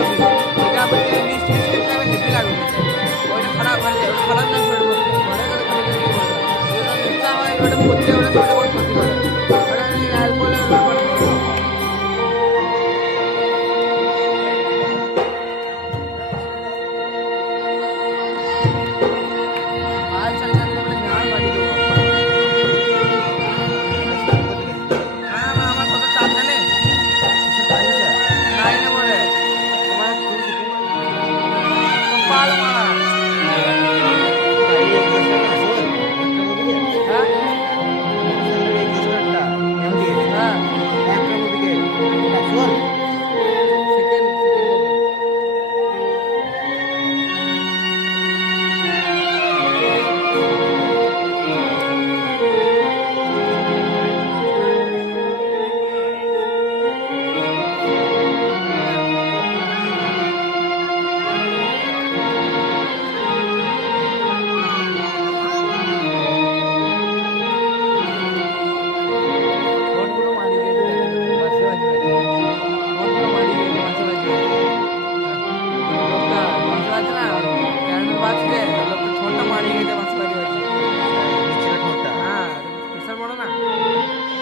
রাখবি, এটা আপনি মিষ্টি মিষ্টি খাবে হেভি লাগবে, ওইটা খারাপ মানে ওটা খারাপ না শরীর পক্ষে, ঘরে গেলে খাবে যদি বলবে যেটা নেশা হয় ওটা করলে ওটা শরীরে বহুত ক্ষতি করে, ওটা অ্যালকোহলের ব্যাপার নেই। আর চলে যাবে বলে ঝাড় বাড়ি দেবো। হ্যাঁ আমার কত চাপ জানে তাই না বলে পাল মারা। হ্যাঁ হ্যাঁ সেকেন্ড ফোনগুলো মারি গিয়ে বাসে বাজবে, ফোনগুলো মারি গিয়ে বাসে বাজবে, লোকটা বাসে বাজে না ক্যারেন্টের বাজছে, লোকটা ফোনটা মারি গিয়ে বাসে বাজে বাজছে। হ্যাঁ প্রেশার বড় না,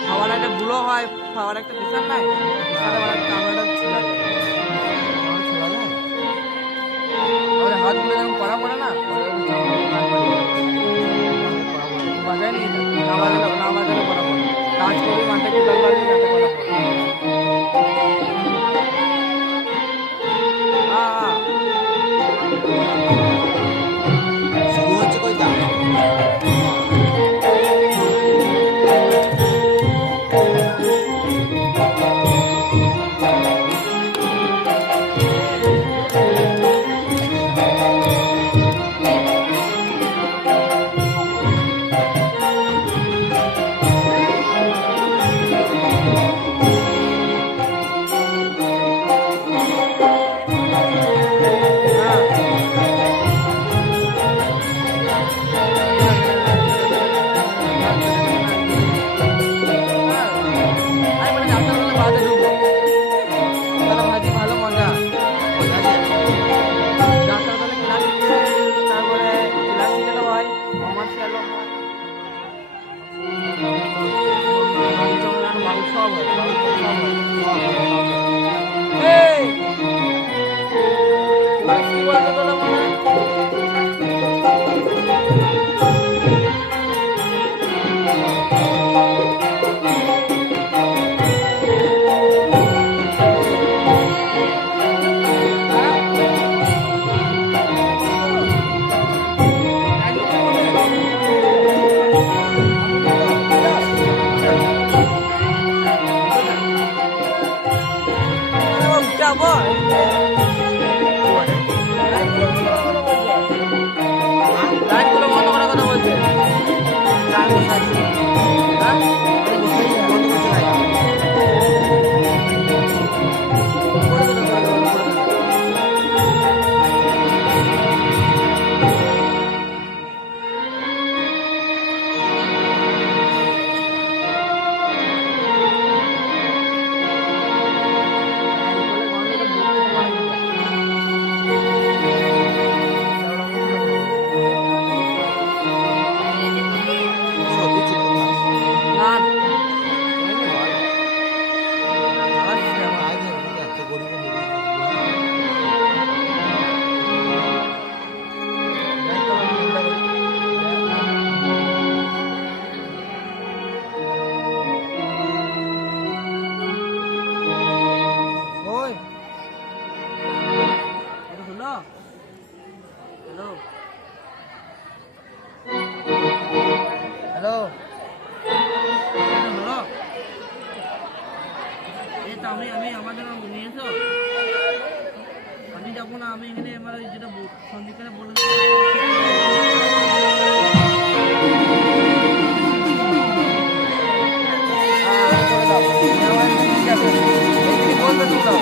খাওয়ার একটা গুলো হয়, খাওয়ার একটা প্রেশার নাই, প্রেশারে আমার কামড়াটা ছোড়া যায়, আমাদের হাতগুলো যখন করা পড়ে না বাজায় নিয়ে যাবে, না বাজালে করা পড়ে, কাজ করবি মাঠে কি দরকার নেই যাতে করা পড়ে। হ্যাঁ শুরু হচ্ছে কই দাম আমি মানে রাত্রেবেলা বাজে ঢুকবো, তাহলে ভাজি ভালো মজা, রাত্রেবেলা ক্লাস শিখে তারপরে ক্লাস শিখানো হয়, কমার্শিয়ালও হয়, মাংস সব হয়, এই এবার কি বলতে তোলা মনে উঠাবো লাইটগুলো বন্ধ করার কথা বলছে। হ্যাঁ করে দেবে, করে দেবে, করে দেবে। সত্যি চিত্র খাস না এমনি বল আবার কি আমার আজ এত গরিব ওই এটা শুনো, হ্যালো হ্যালো শুনো, এই তো আমি আমাদের নিয়ে এসো, আমি যাবো না, আমি এখানে আমার ওই যেটা সন্দীপকে বলে বলবে তোমরা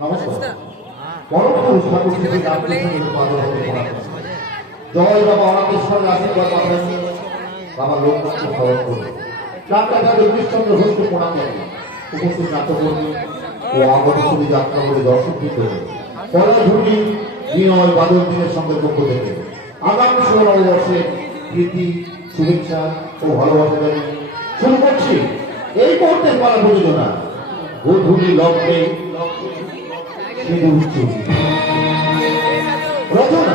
নমস্কার। পরম পুরুষ ঠাকুর শ্রী রামকৃষ্ণের পাদপদ্মে প্রণাম। জয় বাবা অনাথেশ্বরের আশীর্বাদ মাথায় নিয়ে বাবা লোকনাথকে স্মরণ করুন। রামকাটা জগদীশচন্দ্র ঘোষকে প্রণাম জানাই। উপস্থিত নাট্যকর্মী ও আগত ছবি যাত্রা বলে দর্শকবৃন্দ কলাঝুড়ি বিনয় বাদল দিনের সঙ্গে পক্ষ থেকে আগামী ১৬ নববর্ষে প্রীতি শুভেচ্ছা ও ভালোবাসা জানিয়ে শুরু করছি এই মুহূর্তের পালা প্রযোজনা গোধূলি লগ্নে সিঁদুর চুরি। রচনা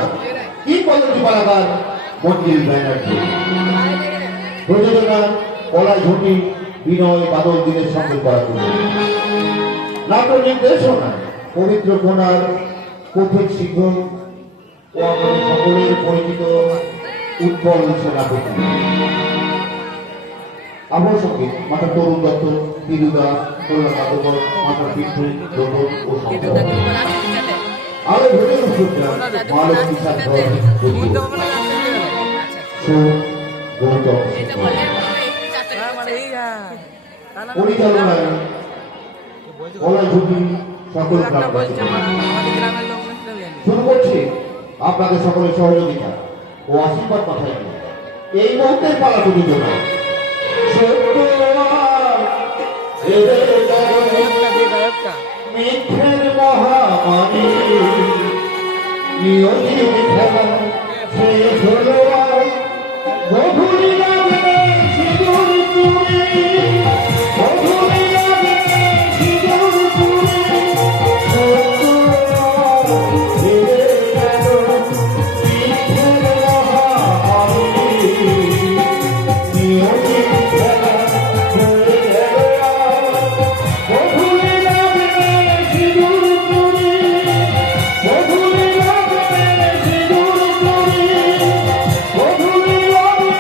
কিংবদন্তি পালাগার মঞ্জিল ব্যানার্জি। প্রযোজনা কলাঝুড়ি বিনয় বাদল দিনের সঙ্গে করা নাটক নির্দেশনা পবিত্র কোনার পথিক শিক্ষক ও আমাদের সকলের পরিচিত উৎপল সেনাপতি। আমার সঙ্গে মাতা তরুণ দত্ত, তিরুদা, কল্যাণ মাধবর, মাতা পিঠু, রতন ও শঙ্কর। আরো ভেবে উঠলাম মহালক্ষ্মী ছাত্র গৌতম পরিচালনায় কলাঝুড়ি সকল গ্রামবাসী। শুরু করছি আপনাদের সকলের সহযোগিতা ও আশীর্বাদ মাথায় নিয়ে এই মুহূর্তের পালা প্রযোজনা মিথ্যের মহামারী নিয়তির খেলা শেষ হলো গভীর লাগবে সিঁদুর চুরি, গভীর লাগবে সিঁদুর চুরি, মিথ্যের মহামারী নিয়তির খেলা হয়ে গেল। গভীর লাগবে সিঁদুর চুরি, গভীর লাগবে সিঁদুর চুরি, গভীর লাগবে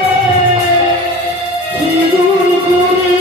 সিঁদুর চুরি।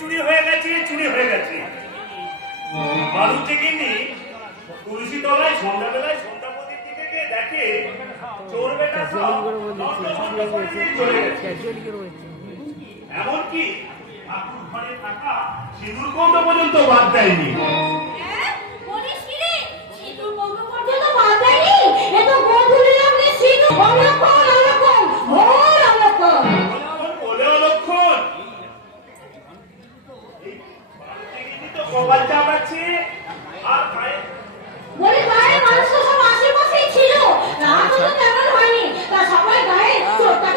চুরি হয়ে গেছে, চুরি হয়ে গেছে। বাড়িতে গিয়ে তুলসী তলায় সন্ধ্যাবেলায় সন্ধ্যা প্রদীপ দিতে গিয়ে দেখে চোর বেটা সব নষ্ট সন্ধ্যা করে দিয়ে চলে গেছে। এমনকি ঠাকুর ঘরে থাকা সিঁদুর কৌটো পর্যন্ত বাদ দেয়নি। কপাল চাপড়াচ্ছে আর গায়ে মানুষ তো সব আশেপাশেই ছিল, রাত হতো তেমন হয়নি, তা সবাই গায়ে চোরটা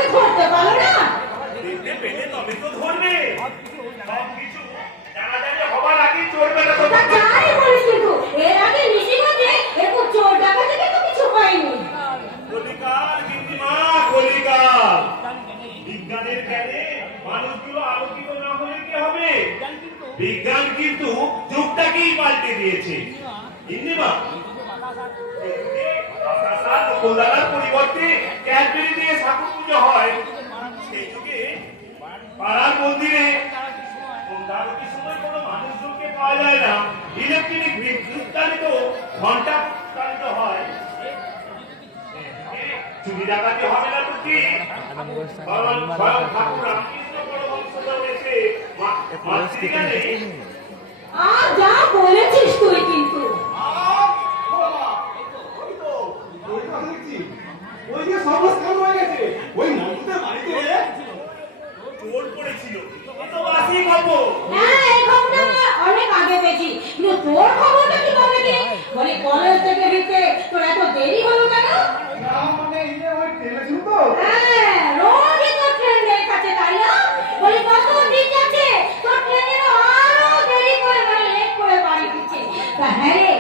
বিজ্ঞানের জ্ঞানে মানুষগুলো আলোকিত না হলে কি হবে? বিজ্ঞান কিন্তু যুগটাকেই পাল্টে দিয়েছে। ইন্দিমা কলকাতার পরিবর্তে ক্যাডবেরি দিয়ে ঠাকুর পুজো হয়। সেই যুগে পাড়ার মন্দিরে সন্ধ্যারতির সময় কোনো মানুষজনকে পাওয়া যায় না। ইলেকট্রিক বিদ্যুৎ চালিত ঘন্টা চালিত হয়। চুরি ডাকাতি হবে না তো কি? স্বয়ং ঠাকুর রামকৃষ্ণ পরমহংসদেব এসে মাতৃকালে যা বলেছিস তুই কিন্তু চোর পড়েছিল। এ তো বাসি খবর। হ্যাঁ এই খবরটা অনেক আগে পেয়েছি কিন্তু তোর খবরটা কি কবে কি বলি কলেজ থেকে ফিরতে তোর এত দেরি হলো কেন? হ্যাঁ রোজই তোর ট্রেন লেট আছে তাই না? বলি কত দিন যাচ্ছে তোর ট্রেনের আরো দেরি করে মানে লেট করে বাড়ি ফিরছে। তা হ্যাঁ রে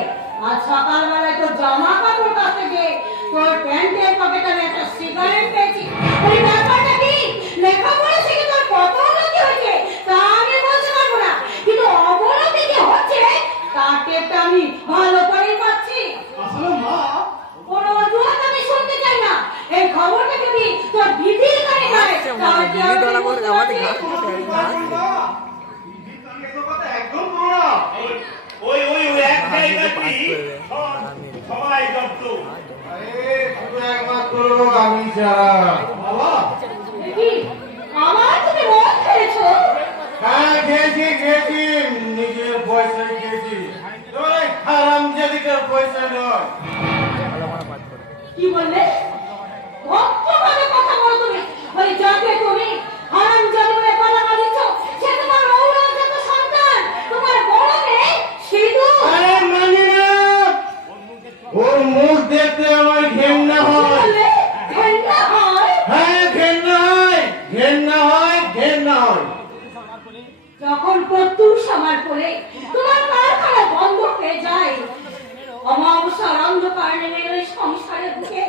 আজ সকালবেলায় তোর জামা কাপড় কাচতে গিয়ে তোর প্যান্টের পকেটে আমি একটা সিগারেট পেয়েছি। বলি ব্যাপারটা কি? লেখাপড়া শিখে তোর কত উন্নতি হয়েছে তা আমি বলতে পারবো না কিন্তু অবনতি যে হচ্ছে তার টেরটা আমি ভালো করেই পাচ্ছি। আসলে মা কোনো অজুহাত আমি শুনতে চাই না। এই খবরটা যদি তোর দিদির কানে যায় তাহলে কি দিদি ধরা পড়ে আমাদের ঘাট একদম করো না। ওই ওই ওই এক জায়গাটি সবাই জব্দ। একমাত্র আমি ছাড়া বাবা। কি আমার তুমি মদ খেয়েছো? হ্যাঁ খেয়েছি নিজের পয়সায় খেয়েছি। তোর এই হারামজাদিটার পয়সা নয়। কি বললে? কতভাবে কথা বলো তুমি? বলি যাকে তুমি হারামজাদি বলে গালাগাল দিচ্ছ সে তোমার ঔরজাত সন্তান, তোমার বড় মেয়ে সিধু। আরে মানে না, ওর মুখ দেখতে আমার ঘেন্না কি হয়। বললে? ঘেন্না হয়? হ্যাঁ ঘেন্না হয়। যখন প্রত্যুষ আমার কোলে তোমার কারখানা বন্ধ হয়ে যায় অমাবস্যার অন্ধকার নেমে ওই সংসারে ঢুকে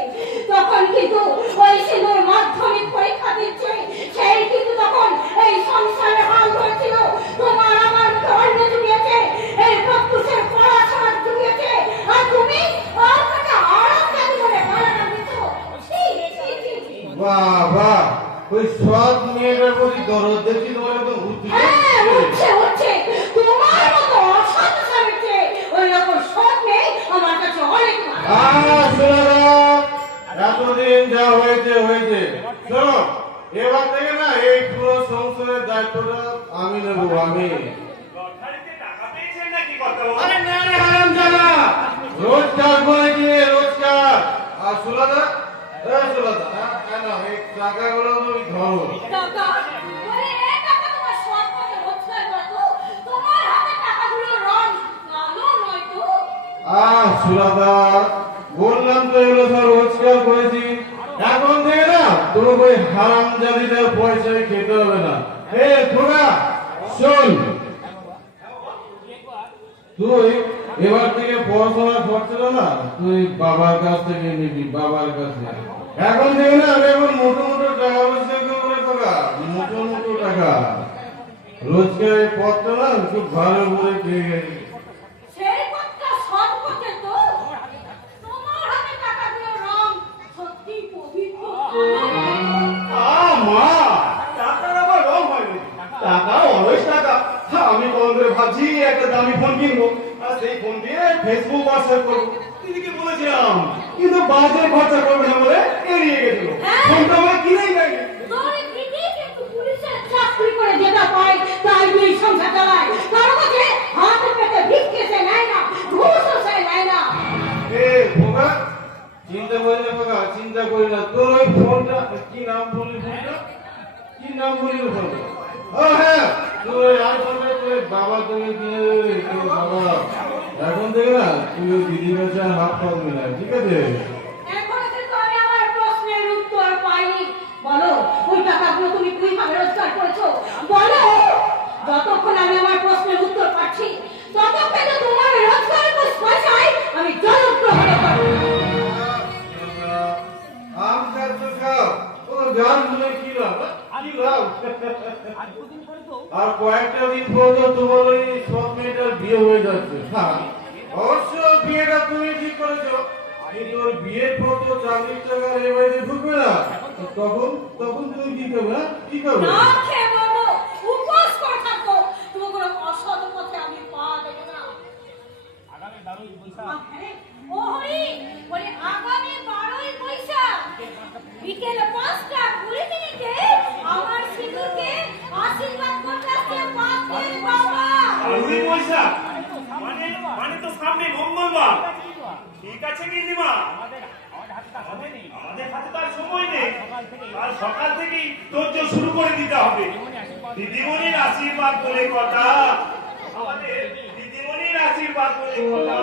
তখন কিন্তু ওই সিঁদুর মাধ্যমিক পরীক্ষা দিচ্ছে সেই কিন্তু তখন এই সংসারের হাল ধরেছিল। তোমার আমার মুখে অন্ন জুগিয়েছে, এই প্রত্যুষের পড়াশোনা জুগিয়েছে আর তুমি ওর কাছে আরাম জাতি বলে গালাগাল দিচ্ছ। ছি, ছি, ছি, ছি। বাবা ওই সৎ মেয়েটার প্রতি দরদ দেখি তোমার একদম হ্যাঁ উঠছে তোমার মতো অসৎ স্বামীর চেয়ে ওই রকম সৎ মেয়ে আমার কাছে অনেক ভালো। এতদিন যা হয়েছে শোনো, এবার থেকে না এই পুরো সংসারের দায়িত্বটা আমি নেবো। লটারিতে টাকা পেয়েছেন নাকি কথা বল? আরে না রে হারামজাদা, রোজগার করেছি রোজগার। আর সুলাদা না এই টাকাগুলো তুমি ধরো। টাকা ওরে এই টাকা তোমার সৎ পথে রোজগার করো তোমার হাতে টাকাগুলো রং কালো নয় তো। সুলাদা বললাম তো এগুলো সব রোজগার করেছি। এখন থেকে না তুমি ওই হারামজাদিদের পয়সায় খেতে হবে না। খোকা শোন, তুই এবার থেকে পড়াশোনার খরচাটা না তুই বাবার কাছ থেকে নিবি, বাবার কাছে। এখন থেকে না আমি এখন মোটো টাকা পয়সা মোটো টাকা রোজগারের পথটা না খুব ভালো করে পেয়ে গেছি। সেই পথটা সৎ পথে তো তোমার হাতে টাকাগুলো রং সত্যি পবিত্র। মা টাকার আবার রং হয় নাকি? টাকা অলস টাকা। আমি কখন করে ভাবছি একটা দামি ফোন কিনবো আর সেই ফোন দিয়ে ফেসবুক হোয়াটসঅ্যাপ করবো। দিদিকে বলেছিলাম কিন্তু বাজে খরচা করবে না বলে এড়িয়ে গেছিল। ফোনটা আমার কিনেই যায়নি। তোর দিদি কিন্তু পুলিশের চাকরি করে যেটা পায় তাই দুই সংসার চালায়। কারো কাছে হাত পেতে ভিক্ষে সে নেয় না, ঘুষও সে নেয় না। খোকা চিন্তা করি না, খোকা চিন্তা করি না। তোর ওই ফোনটা কি নাম বললি? ফোনটা ও হ্যাঁ তোর আইফোনটা তোর বাবা তোকে কিনে দেবে। তোর বাবা এখন থেকে না তুই ওই দিদির কাছে আর হাত পাবি না, ঠিক আছে? এখনো কিন্তু আমি আমার প্রশ্নের উত্তর পাইনি। বলো ওই টাকাগুলো তুমি কিভাবে রোজগার করেছো বলো। যতক্ষণ আমি আমার প্রশ্নের উত্তর পাচ্ছি ততক্ষণ তো তোমার রোজগার পয়সায় আমি জলগ্রহণ করব। আম খাচ্ছ খাও, কোনো গান শুনে কি লাভ? কি লাভ? আর কয়েকটা দিন পর তো তোমার ওই সব মেয়েটার বিয়ে হয়ে যাচ্ছে। হ্যাঁ, অবশ্য বিয়েটা তুমি ঠিক করেছো, কিন্তু ওর বিয়ের পর তো চাকরির টাকা এ বাড়িতে ঢুকবে না। তখন তখন তুমি কি করবে? হ্যাঁ? কি করবে? না খেয়ে বলবো, উপবাস করে থাকবো, তোমার কোনো অসৎ পথে আমি পা দেবো না। আরে, ও হরি, ওই আগামী 12ই বৈশাখ বিকেল 5টা 20 মিনিটে আমার সিঁদুরকে আশীর্বাদ করতে আসছে পাঁচের বাবা। আলুই পয়সা মানে তো সামনে মঙ্গলবার। ঠিক আছে গিন্নিমা, আমাদের হাতে তার সময় নেই। কাল সকাল থেকেই তোর্য শুরু করে দিতে হবে। দিদিমণির আশীর্বাদ বলে কথা, আমাদের দিদিমণির আশীর্বাদ বলে কথা।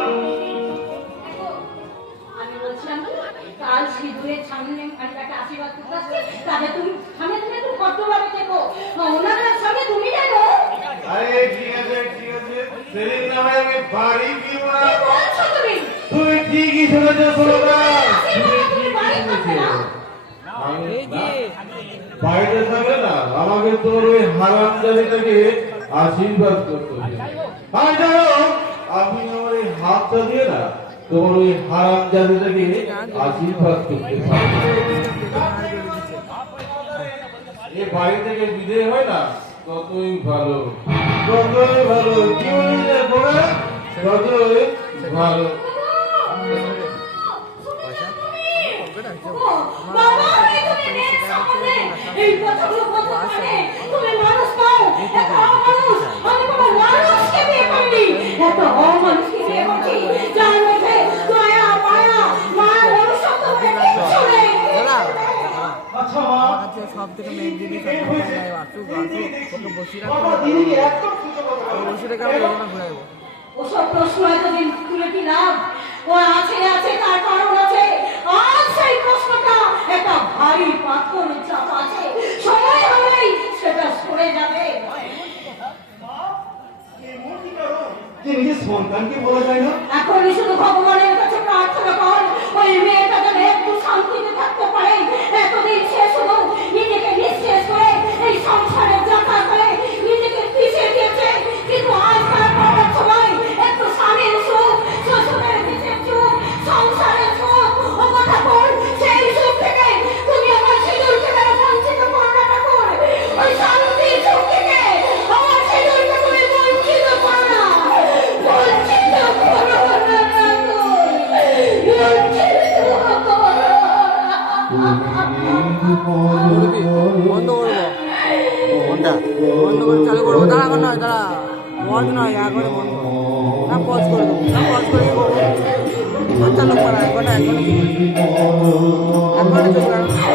আমি বলছিলাম কি, কাল সিঁদুরের সামনে আমি তাকে আশীর্বাদ করতে আসছি, তাহলে তুমি সামনে তুমি একটু ভদ্রভাবে থেকো, ওনাদের সামনে তুমি জানো। আরে ঠিক আছে ঠিক আছে, সেদিন না হয় আমি বাড়ি ফিরবো না। কি বলছো তুমি? তুমি ঠিকই শুনেছো সোনা। তুমি বাড়ি থাকবে না? এই যে বাইরে থাকে না, আমাকে তোর ওই হারামজাদিটাকে আশীর্বাদ করতে হবে। আর জানো, আমি আমার এই হাতটা দিয়ে না তোর ওই হারামজাদিটাকে আশীর্বাদ করতে পারি। এ বাড়ি থেকে বিদায় হয় না, ততই ভালো, ততই ভালো। কি বলিস রে বোকা? ততই ভালো। বাবা, আমি তুমি নেই সামনে। এই কথাগুলো বলতে পারে তুমি মানুষ নও, এত অমানুষ। আমি কোনো মানুষকে বিয়ে করিনি, এত অমানুষকে বিয়ে করছি যার মধ্যে দয়া মায়া মনুষ্যত্ব বলে কিচ্ছু নেই। আচ্ছা মা, কাছে সব থেকে মেন জিনিস বাসু ওকে বসিয়ে বাবা দিদিকে একদম খুশি করো। বসিয়ে রেখে আমরা এখানে ঘুরাইবো। ওসব প্রশ্ন এতদিন তুলে কি লাভ? ও আছে আছে তার কারণ আছে। আজ সেই প্রশ্নটা একটা ভারী পাথর চাপ আছে, সময় হলেই সেটা সরে যাবে। যে নিজের সন্তানকে বলা যায় না? এখনই শুধু ভগবানের কাছে প্রার্থনা কর ওই মেয়েটা যেন একটু শান্তিতে থাকতে পারে। এতদিন সে শুধু নিজেকে নিঃশেষ করে এই সংসারে যাত্রা করে নিজেকে পিছিয়ে দিয়েছে, কিন্তু আজ তার পাওয়ার সময় একটু স্বামীর সুখ, শ্বশুরের পিছের সুখ, সংসারের সুখ, ও কথা বল। সেই সুখ থেকে তুমি আমার সিঁদুরকে যেন বঞ্চিত করো না ঠাকুর। ওই শান্তির সুখ থেকে আমার সিঁদুরকে তুমি বঞ্চিত করো না, বঞ্চিত করো না ঠাকুর, বঞ্চিত করো না। বন্ধ করবো, কোনটা? বন্ধ করে চালু করবো। দাঁড়া এখন নয়, দাঁড়া, পজ নয়, একবারে বন্ধ না, পজ করে দেবো না, পজ করে দেবো। চালু করা একবারে একবারে চলবে।